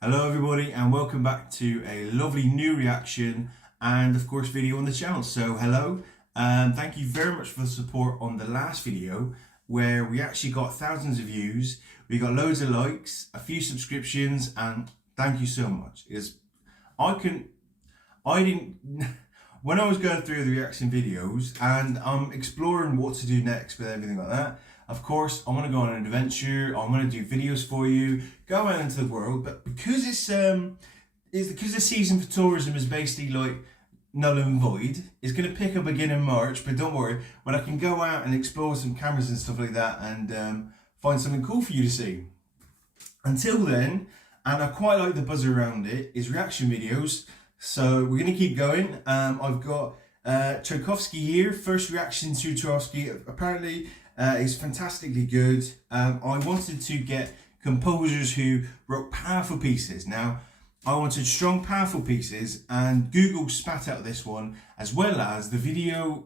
Hello everybody and welcome back to a lovely new reaction and of course video on the channel. So hello, thank you very much for the support on the last video where we actually got thousands of views, we got loads of likes, a few subscriptions, and thank you so much. I didn't when I was going through the reaction videos and I'm exploring what to do next with everything like that. Of course, I want to go on an adventure. I want to do videos for you, go out into the world. But because because the season for tourism is basically like null and void, it's going to pick up again in March. But don't worry, when I can go out and explore some cameras and stuff like that, and find something cool for you to see. Until then, and I quite like the buzz around it, is reaction videos. So we're going to keep going. I've got Tchaikovsky here, first reaction to Tchaikovsky. Apparently, is fantastically good. I wanted to get composers who wrote powerful pieces. Now, I wanted strong, powerful pieces, and Google spat out this one, as well as the video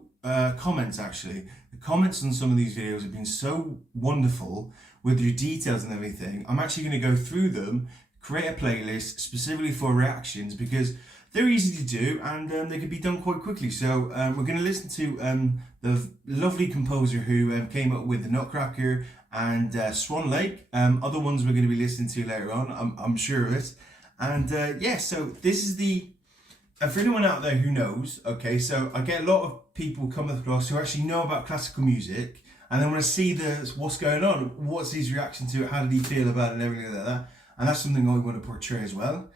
comments actually. The comments on some of these videos have been so wonderful with your details and everything. I'm actually going to go through them, create a playlist specifically for reactions because they're easy to do and they can be done quite quickly. So we're going to listen to the lovely composer who came up with the Nutcracker and Swan Lake. Other ones we're going to be listening to later on, I'm sure of it. And yeah, so this is for anyone out there who knows, okay, so I get a lot of people come across who actually know about classical music and they want to see what's going on, what's his reaction to it, how did he feel about it and everything like that. And that's something I want to portray as well.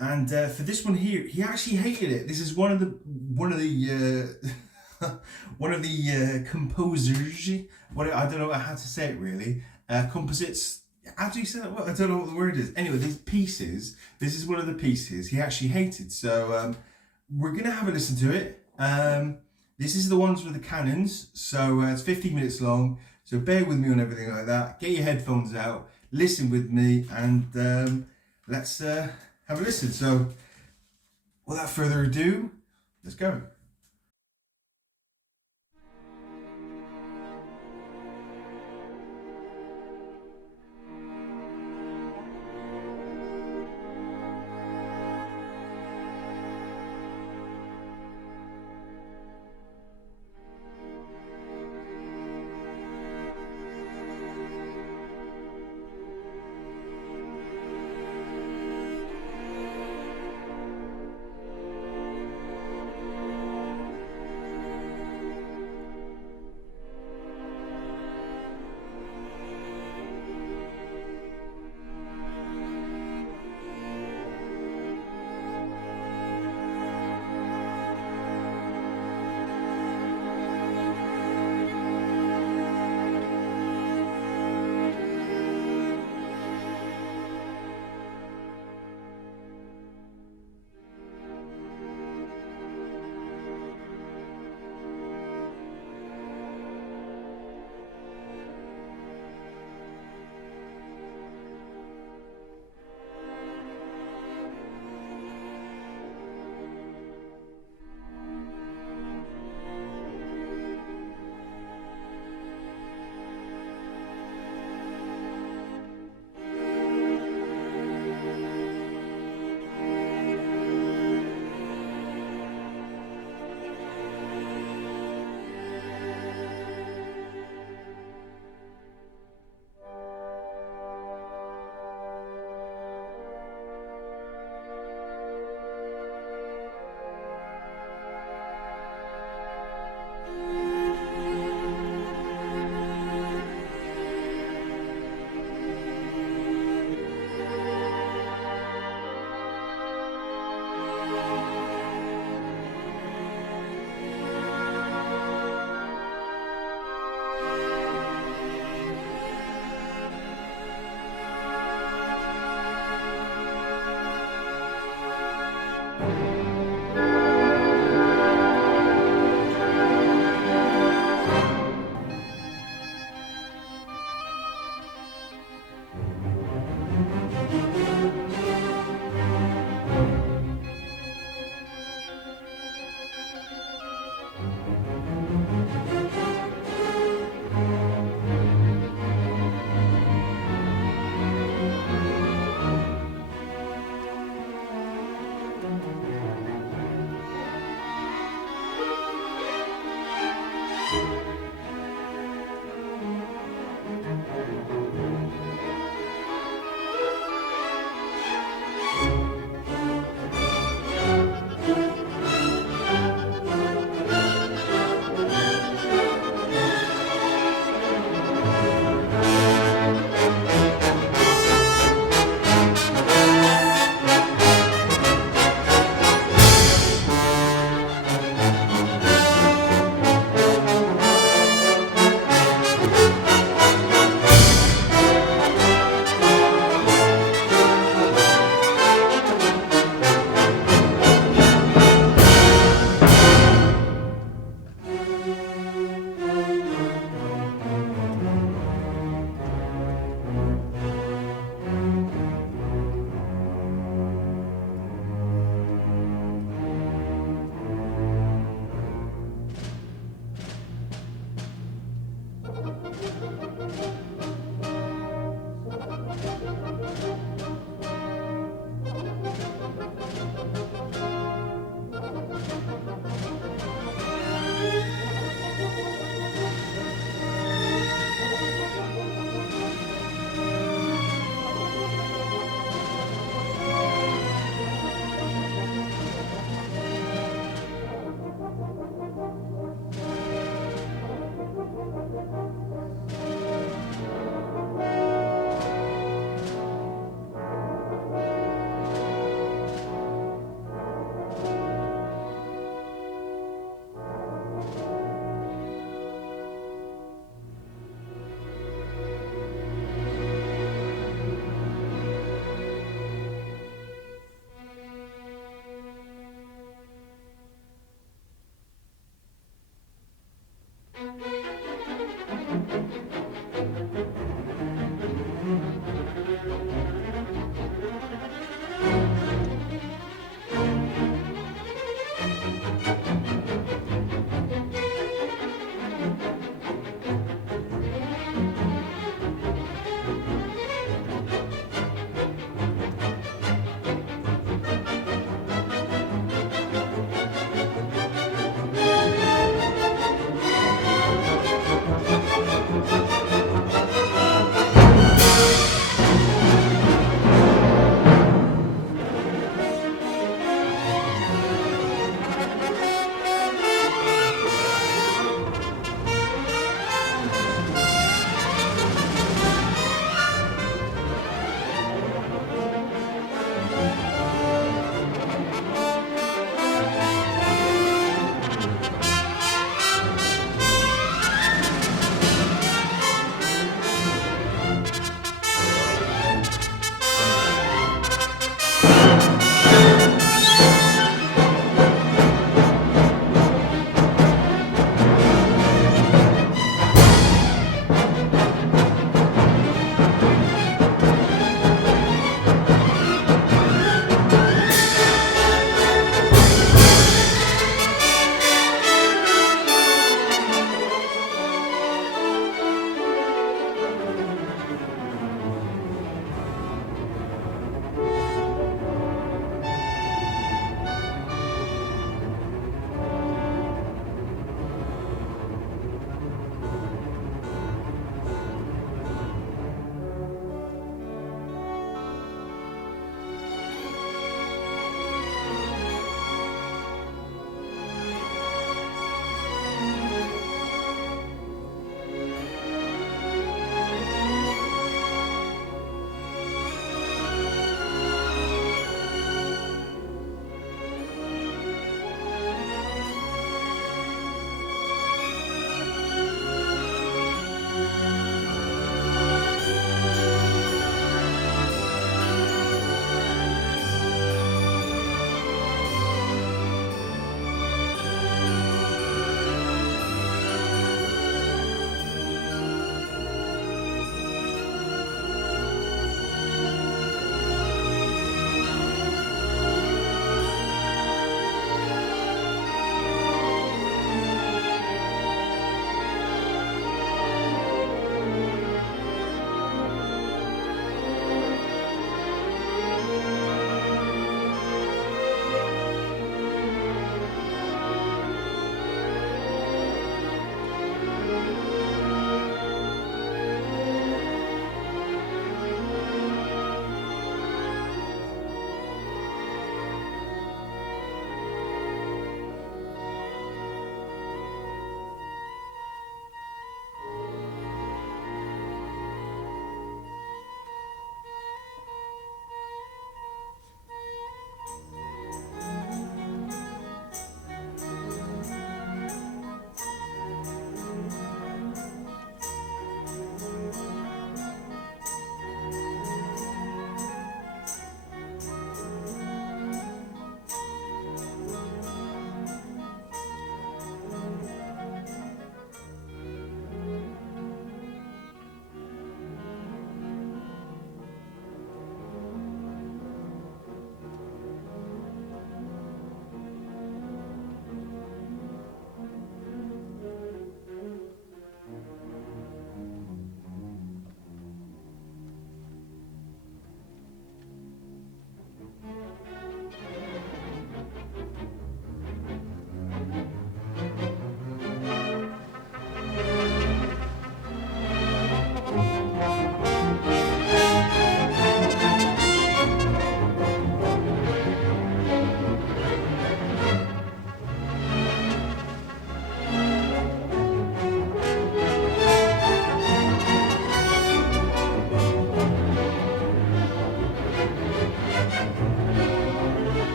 And for this one here, he actually hated it. This is one of the composers. I don't know how to say it really. Composites. How do you say that? Well, I don't know what the word is. Anyway, these pieces. This is one of the pieces he actually hated. So we're gonna have a listen to it. This is the ones with the cannons. So it's 15 minutes long. So bear with me on everything like that. Get your headphones out. Listen with me, and let's have a listen. So without further ado, let's go.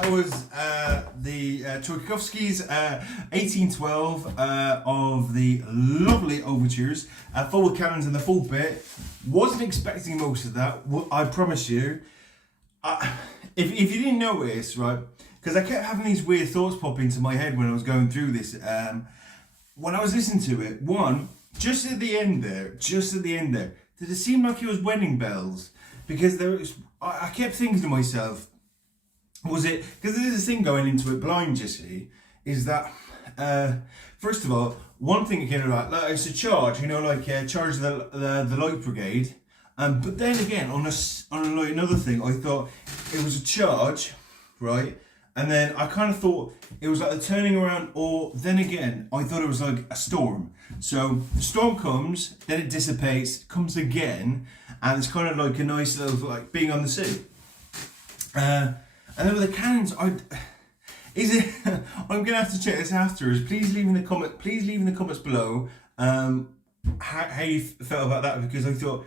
that was the Tchaikovsky's 1812 of the lovely overtures, full with cannons and the full bit. Wasn't expecting most of that, I promise you. If you didn't notice, right, because I kept having these weird thoughts pop into my head when I was going through this. When I was listening to it, just at the end there, did it seem like it was wedding bells? Because I kept thinking to myself, was it, because there's this thing going into it blind, you see, is that, first of all, one thing that came about, like, it's a charge, charge the light brigade, but then again, on like another thing, I thought it was a charge, right, and then I kind of thought it was like the turning around, or then again, I thought it was like a storm. So the storm comes, then it dissipates, comes again, and it's kind of like a nice little, like, being on the sea. And then with the cannons, I'm gonna have to check this afterwards. Please leave in the comments below how you felt about that, because I thought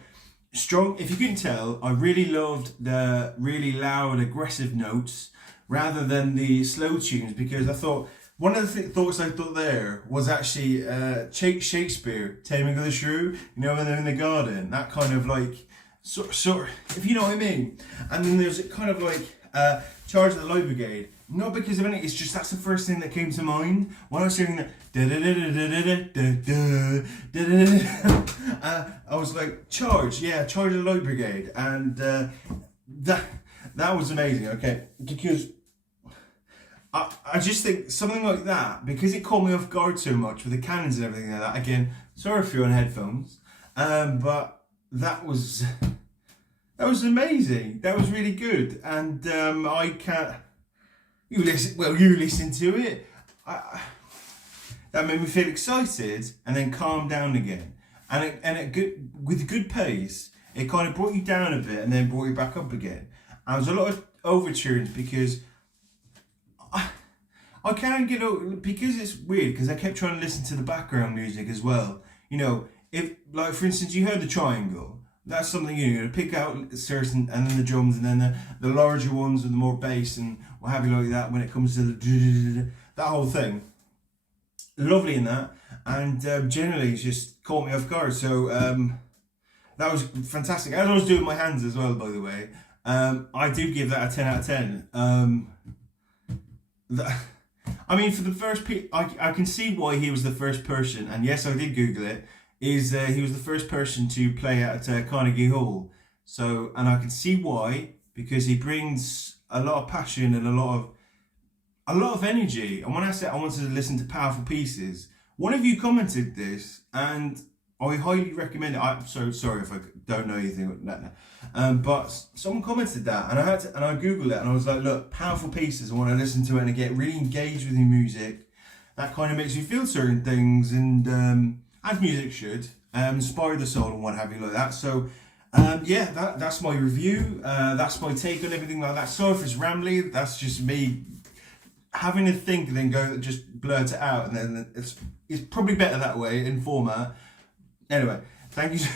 strong. If you couldn't tell, I really loved the really loud, aggressive notes rather than the slow tunes, because I thought one of the thoughts I thought there was actually Shakespeare, Taming of the Shrew. When they're in the garden, that kind of like sort, if you know what I mean. And then there's kind of like Charge of the Light Brigade. Not because of anything, it's just that's the first thing that came to mind when I was hearing that. I was like, Charge of the Light Brigade, and that was amazing. Okay, because I just think something like that, because it caught me off guard so much with the cannons and everything like that. Again, sorry if you're on headphones, but that was amazing. That was really good, and I can't. You listen to it. That made me feel excited, and then calm down again. With good pace, it kind of brought you down a bit, and then brought you back up again. And there was a lot of overtures because I can't get over, because it's weird, because I kept trying to listen to the background music as well. If, like, for instance, you heard the triangle. That's something you pick out certain, and then the drums, and then the larger ones with the more bass and what have you like that. When it comes to that whole thing, lovely in that, and generally it's just caught me off guard. So that was fantastic. As I was doing my hands as well, by the way, I do give that a 10 out of 10. I mean, for the first, I can see why he was the first person, and yes, I did Google it. He was the first person to play at Carnegie Hall. So, and I can see why, because he brings a lot of passion and a lot of energy. And when I said I wanted to listen to powerful pieces, one of you commented this, and I highly recommend it. I'm so sorry if I don't know anything, but someone commented that, and I googled it, and I was like, look, powerful pieces. I want to listen to it and get really engaged with your music. That kind of makes you feel certain things, and as music should, inspire the soul and what have you like that. So, that's my review. That's my take on everything like that. Sorry if it's rambly. That's just me having to think and then just blurt it out, and then it's probably better that way in format. Anyway, thank you.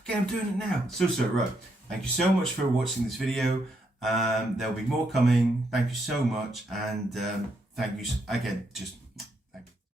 Okay, I'm doing it now. So right. Thank you so much for watching this video. There'll be more coming. Thank you so much, and thank you again. Just